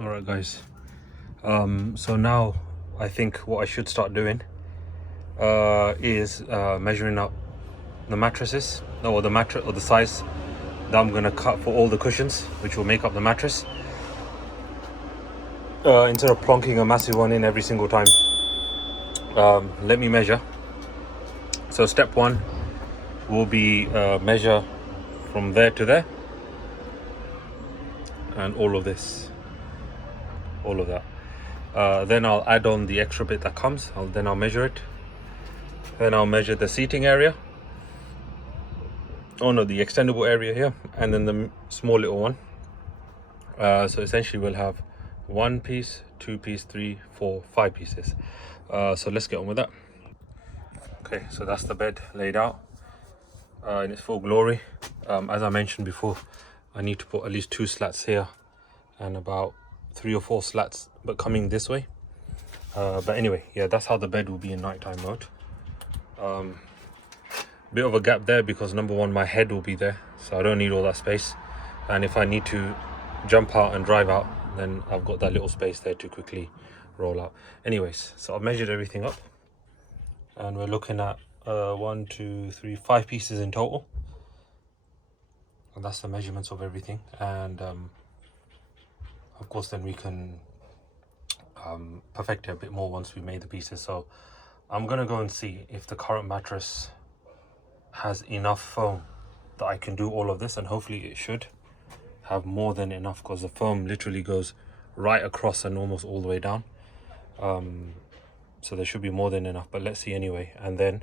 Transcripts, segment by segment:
All right, guys. So now I think what I should start doing is measuring up the mattresses, or the mattress, or the size that I'm gonna cut for all the cushions, which will make up the mattress. Instead of plonking a massive one in every single time, let me measure. So step one will be measure from there to there, and all of this, all of that. Then I'll add on the extra bit that comes. Then I'll measure it. Then I'll measure the seating area. Oh no, the extendable area here, and then the small little one. So essentially we'll have 1 piece, 2 piece, 3, 4, 5 pieces. So let's get on with that. Okay, so that's the bed laid out in its full glory. As I mentioned before, I need to put at least 2 slats here and about 3 or 4 slats, but coming this way. But anyway, yeah, that's how the bed will be in nighttime mode. Bit of a gap there because number one, my head will be there, so I don't need all that space. And if I need to jump out and drive out, then I've got that little space there to quickly roll out. Anyways, so I've measured everything up, and we're looking at 1, 2, 3, 5 pieces in total, and that's the measurements of everything. And of course then we can perfect it a bit more once we made the pieces. So I'm gonna go and see if the current mattress has enough foam that I can do all of this, and hopefully it should have more than enough, because the foam literally goes right across and almost all the way down. So there should be more than enough, but let's see anyway. And then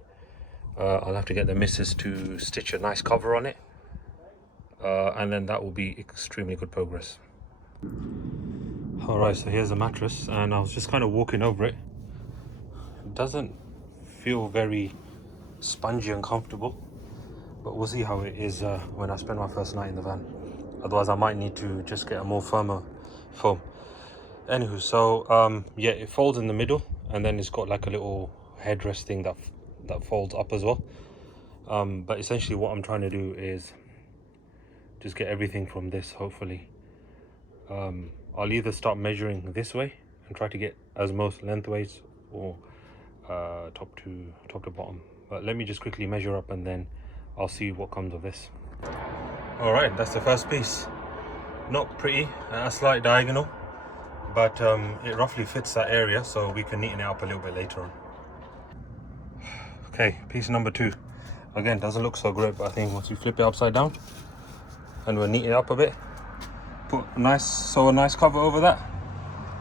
I'll have to get the missus to stitch a nice cover on it, and then that will be extremely good progress. All right, so here's the mattress, and I was just kind of walking over it. It doesn't feel very spongy and comfortable, but we'll see how it is when I spend my first night in the van. Otherwise I might need to just get a more firmer foam. Anywho, so yeah, it folds in the middle, and then it's got like a little headrest thing that folds up as well. But essentially what I'm trying to do is just get everything from this, hopefully. I'll either start measuring this way and try to get as most lengthways, or top to bottom. But let me just quickly measure up, and then I'll see what comes of this. All right, that's the first piece. Not pretty, a slight diagonal, but it roughly fits that area, so we can neaten it up a little bit later on. Okay, piece number 2. Again, doesn't look so great, but I think once you flip it upside down and we'll neaten it up a bit, put a nice cover over that,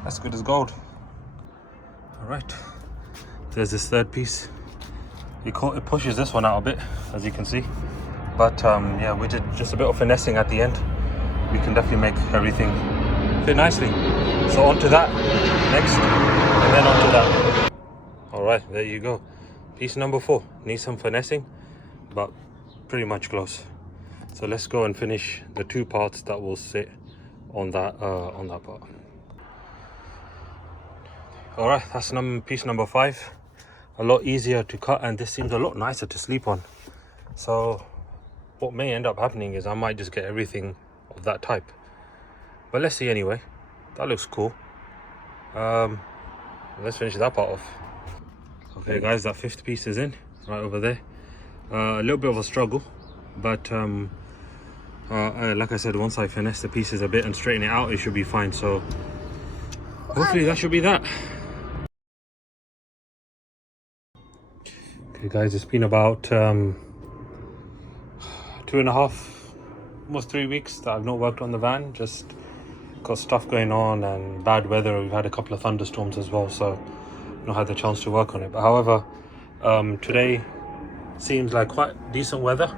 that's good as gold. All right, there's this third piece. It pushes this one out a bit, as you can see, but yeah, we did just a bit of finessing at the end. We can definitely make everything fit nicely. So onto that next, and then onto that. All right, there you go. Piece number 4 needs some finessing, but pretty much close. So let's go and finish the 2 parts that will sit on that part. All right, that's piece number 5. A lot easier to cut, and this seems a lot nicer to sleep on. So what may end up happening is I might just get everything of that type, but let's see anyway. That looks cool. Let's finish that part off. Okay guys, that 5th piece is in right over there. A little bit of a struggle, but like I said, once I finesse the pieces a bit and straighten it out, it should be fine. So hopefully that should be that. Okay guys, it's been about 2.5, almost 3 weeks that I've not worked on the van. Just got stuff going on and bad weather. We've had a couple of thunderstorms as well, so not had the chance to work on it. But however, today seems like quite decent weather,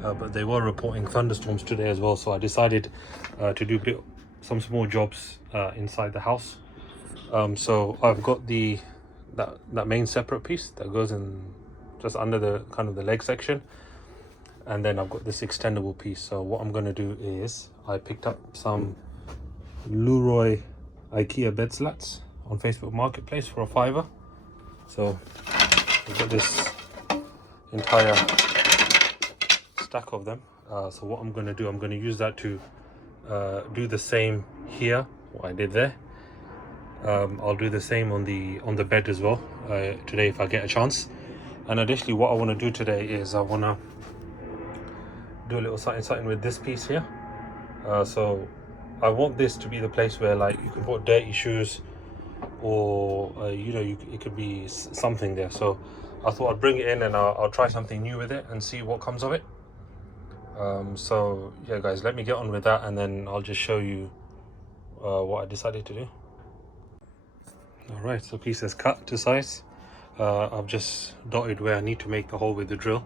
but they were reporting thunderstorms today as well, so I decided to do some small jobs inside the house. So I've got that main separate piece that goes in just under the kind of the leg section, and then I've got this extendable piece. So what I'm going to do is, I picked up some Leroy IKEA bed slats on Facebook Marketplace for $5. So I've got this entire stack of them. So what I'm going to do, I'm going to use that to do the same here, what I did there. I'll do the same on the bed as well today if I get a chance. And additionally, what I want to do today is I want to do a little something with this piece here. So I want this to be the place where like you can put dirty shoes, or you know, it could be something there. So I thought I'd bring it in and I'll try something new with it and see what comes of it. So yeah guys, let me get on with that and then I'll just show you what I decided to do. Alright, so piece is cut to size. I've just dotted where I need to make the hole with the drill.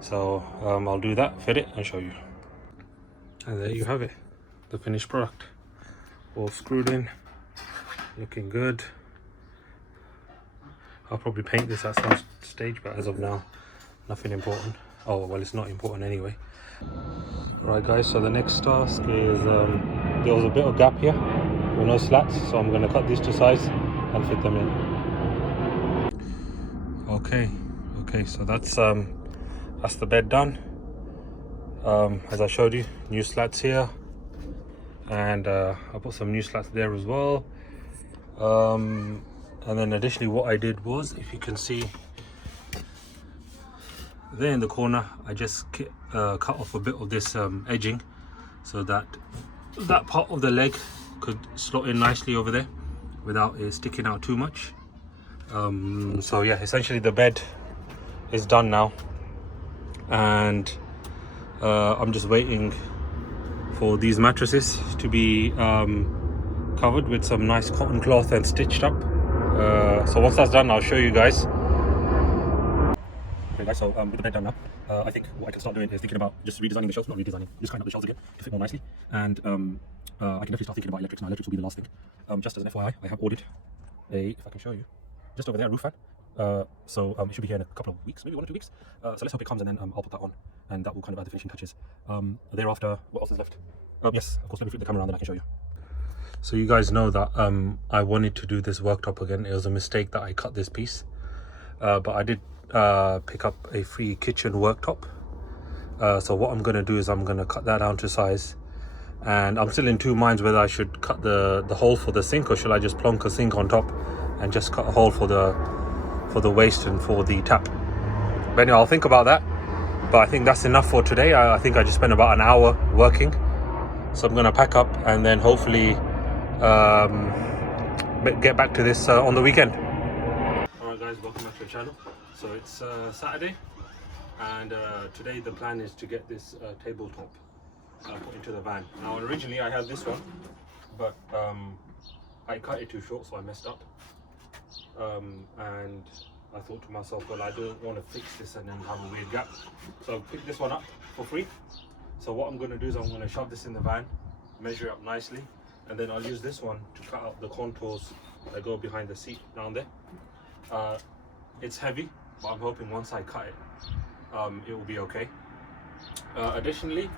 So I'll do that, fit it and show you. And there you have it, the finished product. All screwed in, looking good. I'll probably paint this at some stage, but as of now, nothing important. Oh well, it's not important anyway. Alright guys, so the next task is there was a bit of gap here with no slats, so I'm going to cut these to size and fit them in. Okay, so that's the bed done. As I showed you, new slats here, and I put some new slats there as well. And then additionally what I did was, if you can see there in the corner, I just cut off a bit of this edging so that that part of the leg could slot in nicely over there without it sticking out too much. So yeah, essentially the bed is done now, and I'm just waiting for these mattresses to be covered with some nice cotton cloth and stitched up. So once that's done, I'll show you guys. Okay guys, so with the bed done now, I think what I can start doing is thinking about just redesigning the shelves, not redesigning, just cutting up the shelves again to fit more nicely. And I can definitely start thinking about electrics now. Electrics will be the last thing. Just as an FYI, I have ordered if I can show you, just over there, a roof fan. So it should be here in a couple of weeks, maybe 1 or 2 weeks. So let's hope it comes, and then I'll put that on, and that will kind of add the finishing touches. Thereafter, what else is left? Yes, of course, let me flip the camera around and I can show you. So you guys know that I wanted to do this worktop again. It was a mistake that I cut this piece, but I did pick up a free kitchen worktop. So what I'm going to do is I'm going to cut that down to size, and I'm still in two minds whether I should cut the hole for the sink, or should I just plonk a sink on top and just cut a hole for the waste and for the tap. But anyway, I'll think about that. But I think that's enough for today. I think I just spent about an hour working, so I'm going to pack up and then hopefully get back to this on the weekend. Alright guys, welcome back to the channel. So it's Saturday, and today the plan is to get this tabletop put into the van. Now originally I had this one, but I cut it too short, so I messed up. And I thought to myself, well, I don't want to fix this and then have a weird gap, so I picked this one up for free. So what I'm going to do is I'm going to shove this in the van, measure it up nicely, and then I'll use this one to cut out the contours that go behind the seat down there. It's heavy, but I'm hoping once I cut it, it will be okay. Additionally,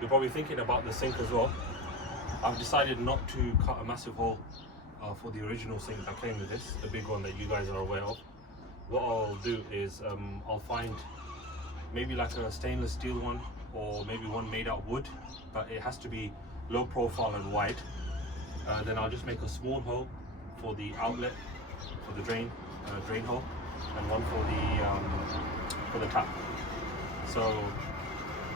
you're probably thinking about the sink as well. I've decided not to cut a massive hole for the original sink that came with this, the big one that you guys are aware of. What I'll do is I'll find maybe like a stainless steel one, or maybe one made out of wood, but it has to be low profile and wide. Then I'll just make a small hole for the outlet, for the drain hole, and one for the tap. So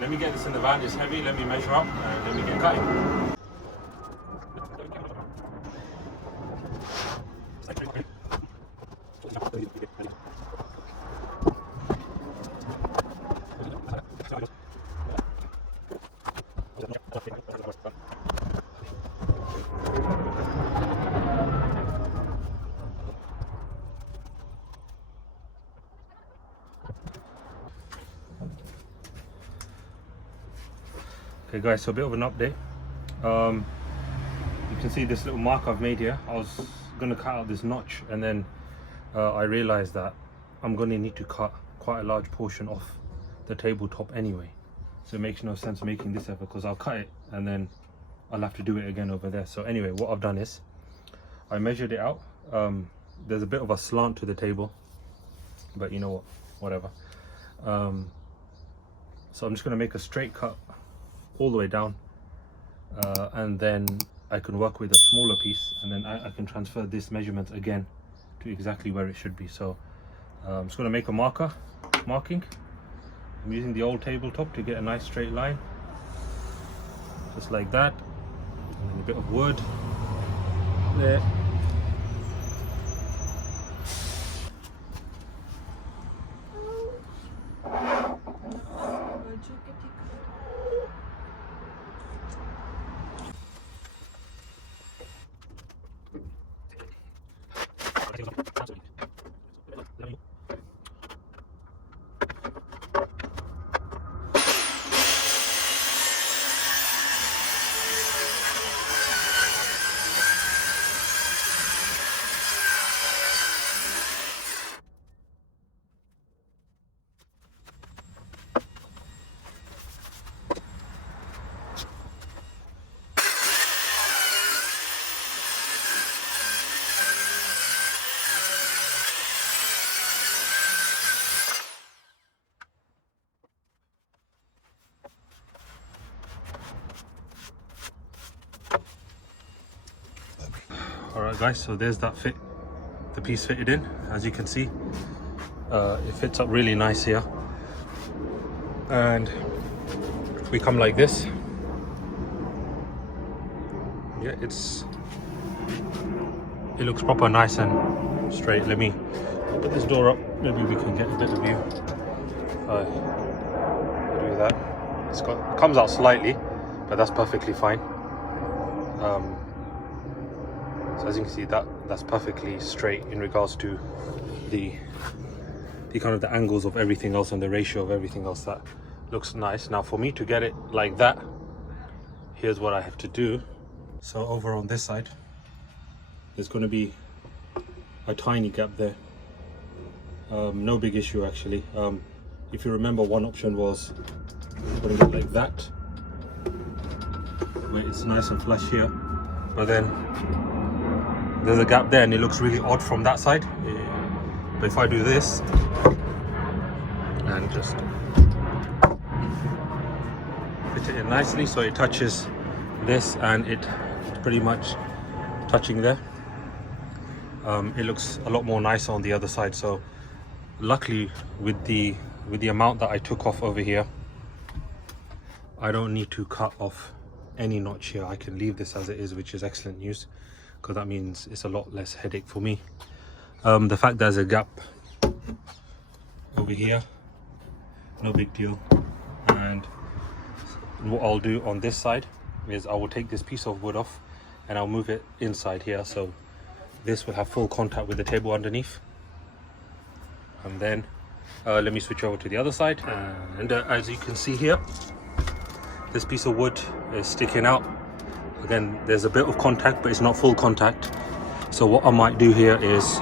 let me get this in the van. It's heavy. Let me measure up and let me get cutting. Okay guys, so a bit of an update. You can see this little mark I've made here. I was going to cut out this notch, and then I realized that I'm going to need to cut quite a large portion off the tabletop anyway, so it makes no sense making this effort, because I'll cut it and then I'll have to do it again over there. So anyway, what I've done is I measured it out. There's a bit of a slant to the table, but you know what, whatever. So I'm just going to make a straight cut all the way down, and then I can work with a smaller piece, and then I can transfer this measurement again to exactly where it should be. So I'm just going to make a marking. I'm using the old tabletop to get a nice straight line, just like that, and then a bit of wood there. Alright guys, so there's that fit, the piece fitted in. As you can see, it fits up really nice here, and we come like this. Yeah, it looks proper nice and straight. Let me put this door up, maybe we can get a better view. Do that. It comes out slightly, but that's perfectly fine. So as you can see, that's perfectly straight in regards to the kind of the angles of everything else and the ratio of everything else. That looks nice. Now for me to get it like that, here's what I have to do. So over on this side, there's going to be a tiny gap there. No big issue actually. If you remember, one option was putting it like that, where it's nice and flush here, but then there's a gap there and it looks really odd from that side. But if I do this and just fit it in nicely so it touches this and it's pretty much touching there, it looks a lot more nicer on the other side. So luckily with the amount that I took off over here, I don't need to cut off any notch here. I can leave this as it is, which is excellent news, because that means it's a lot less headache for me. The fact there's a gap over here, no big deal. And what I'll do on this side is I will take this piece of wood off and I'll move it inside here, so this will have full contact with the table underneath. And then let me switch over to the other side, and as you can see here, this piece of wood is sticking out. Again, there's a bit of contact, but it's not full contact. So what I might do here is,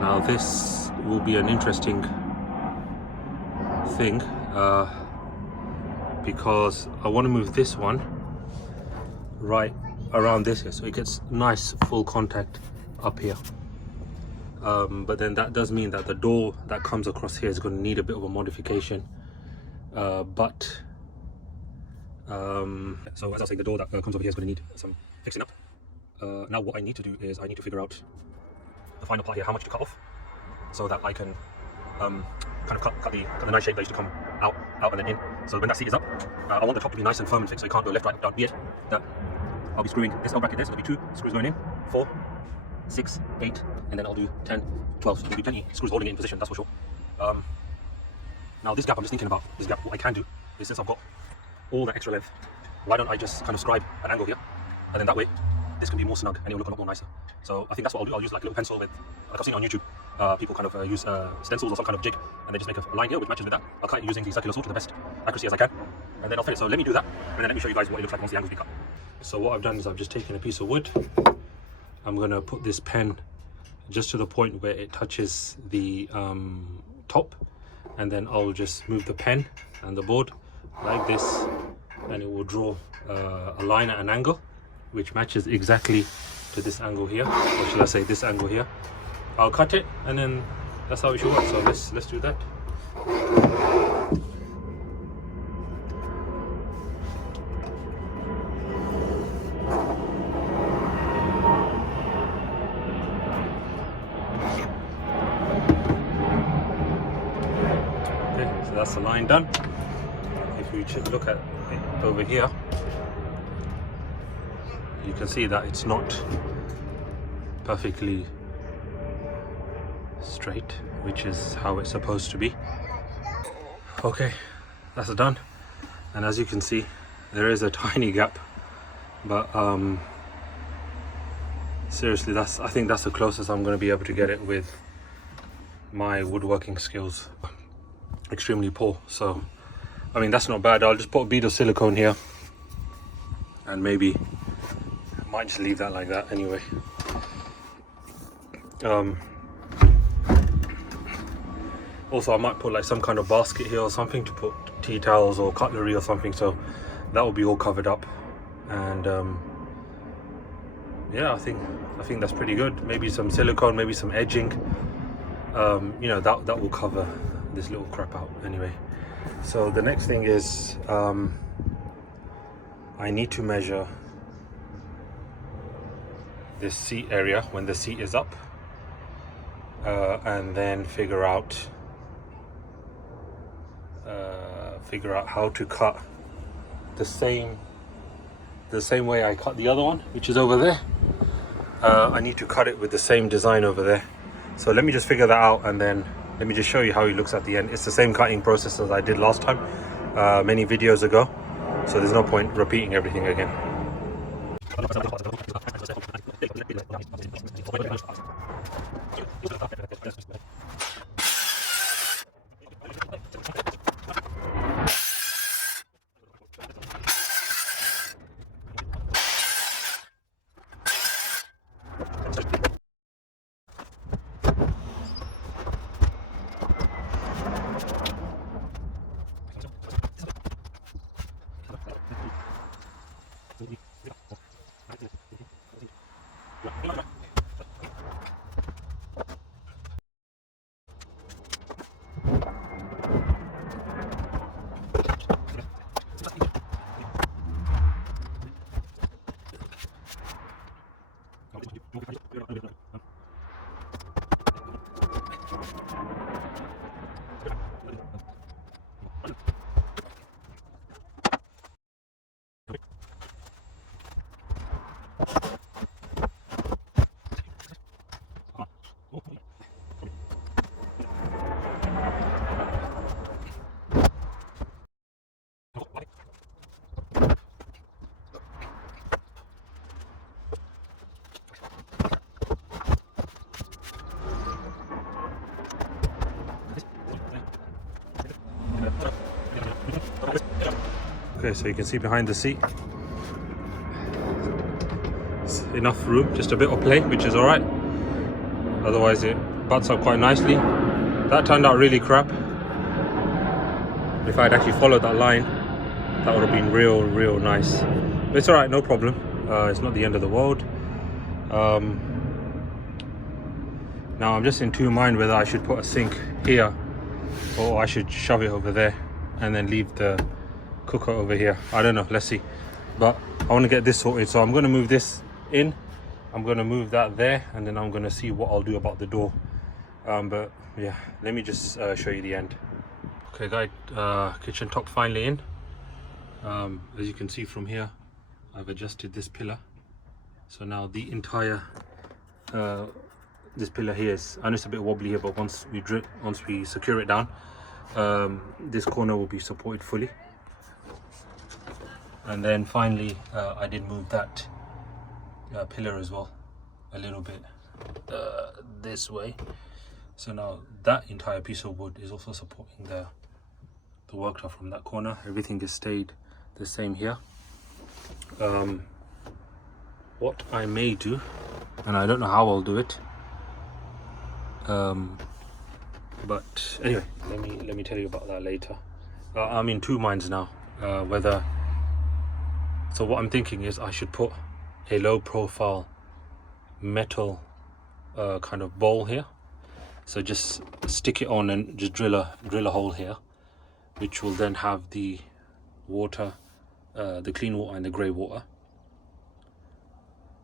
now this will be an interesting thing, because I want to move this one right around this here, so it gets nice full contact up here. But then that does mean that the door that comes across here is going to need a bit of a modification. So as I was saying, the door that comes over here is going to need some fixing up. Now what I need to do is I need to figure out the final part here, how much to cut off, so that I can kind of cut the nice shape that used to come out and then in. So when that seat is up, I want the top to be nice and firm and fixed, so you can't go left, right, down. Yet that I'll be screwing this L bracket there, so there'll be 2 screws going in, 4, 6, 8, and then I'll do 10, 12. So there'll be plenty of screws holding it in position, that's for sure. Now this gap, I'm just thinking about this gap. What I can do is, since I've got all that extra length, why don't I just kind of scribe an angle here, and then that way this can be more snug and it will look a lot more nicer. So I think that's what I'll do. I'll use like a little pencil with, like I've seen on YouTube, people kind of use stencils or some kind of jig, and they just make a line here which matches with that. I'll cut it using the circular saw to the best accuracy as I can, and then I'll fit it. So let me do that, and then let me show you guys what it looks like once the angle's been cut. So what I've done is I've just taken a piece of wood. I'm going to put this pen just to the point where it touches the top, and then I'll just move the pen and the board like this, and it will draw a line at an angle which matches exactly to this angle here, or should I say this angle here. I'll cut it, and then that's how it should work. So let's do that. that's the line done. If you should look at it over here, you can see that it's not perfectly straight, which is how it's supposed to be. Okay, that's done, and as you can see, there is a tiny gap, but seriously, I think that's the closest I'm going to be able to get it with my woodworking skills. Extremely poor, so I mean that's not bad. I'll just put a bead of silicone here, and maybe I might just leave that like that anyway. Also, I might put like some kind of basket here or something to put tea towels or cutlery or something, so that will be all covered up. And yeah, I think that's pretty good. Maybe some silicone, maybe some edging. You know, that will cover this little crap out anyway. So the next thing is I need to measure this seat area when the seat is up, and then figure out how to cut the same way I cut the other one, which is over there. I need to cut it with the same design over there. So let me just figure that out, and then let me just show you how it looks at the end. It's the same cutting process as I did last time, many videos ago, so there's no point repeating everything again. Okay, so you can see behind the seat, it's enough room, just a bit of play, which is all right. Otherwise it butts up quite nicely. That turned out really crap. If I'd actually followed that line, that would have been real nice. But it's all right, no problem. It's not the end of the world. Now I'm just in two minds whether I should put a sink here or I should shove it over there and then leave the cooker over here. I don't know, let's see. But I want to get this sorted, so I'm going to move this in, I'm going to move that there, and then I'm going to see what I'll do about the door. But yeah, let me just show you the end. Okay guys, kitchen top finally in. As you can see from here, I've adjusted this pillar, so now the entire this pillar here is, I know it's a bit wobbly here, but once we secure it down, this corner will be supported fully. And then finally I did move that pillar as well a little bit this way, so now that entire piece of wood is also supporting the worktop from that corner. Everything has stayed the same here. What I may do, and I don't know how I'll do it, but anyway, let me tell you about that later. I'm in two minds now, whether, so what I'm thinking is I should put a low profile metal kind of bowl here, so just stick it on and just drill a hole here, which will then have the water, the clean water and the grey water,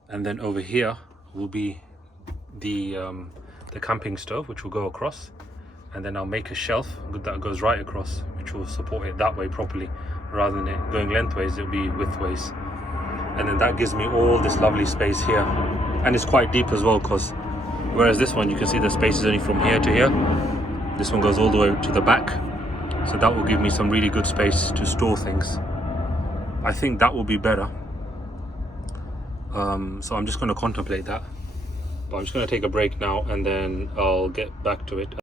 and then over here will be the camping stove, which will go across, and then I'll make a shelf that goes right across, will support it that way properly, rather than it going lengthways, it'll be widthways. And then that gives me all this lovely space here, and it's quite deep as well, because whereas this one you can see the space is only from here to here, this one goes all the way to the back, so that will give me some really good space to store things. I think that will be better. So I'm just going to contemplate that, but I'm just going to take a break now and then I'll get back to it.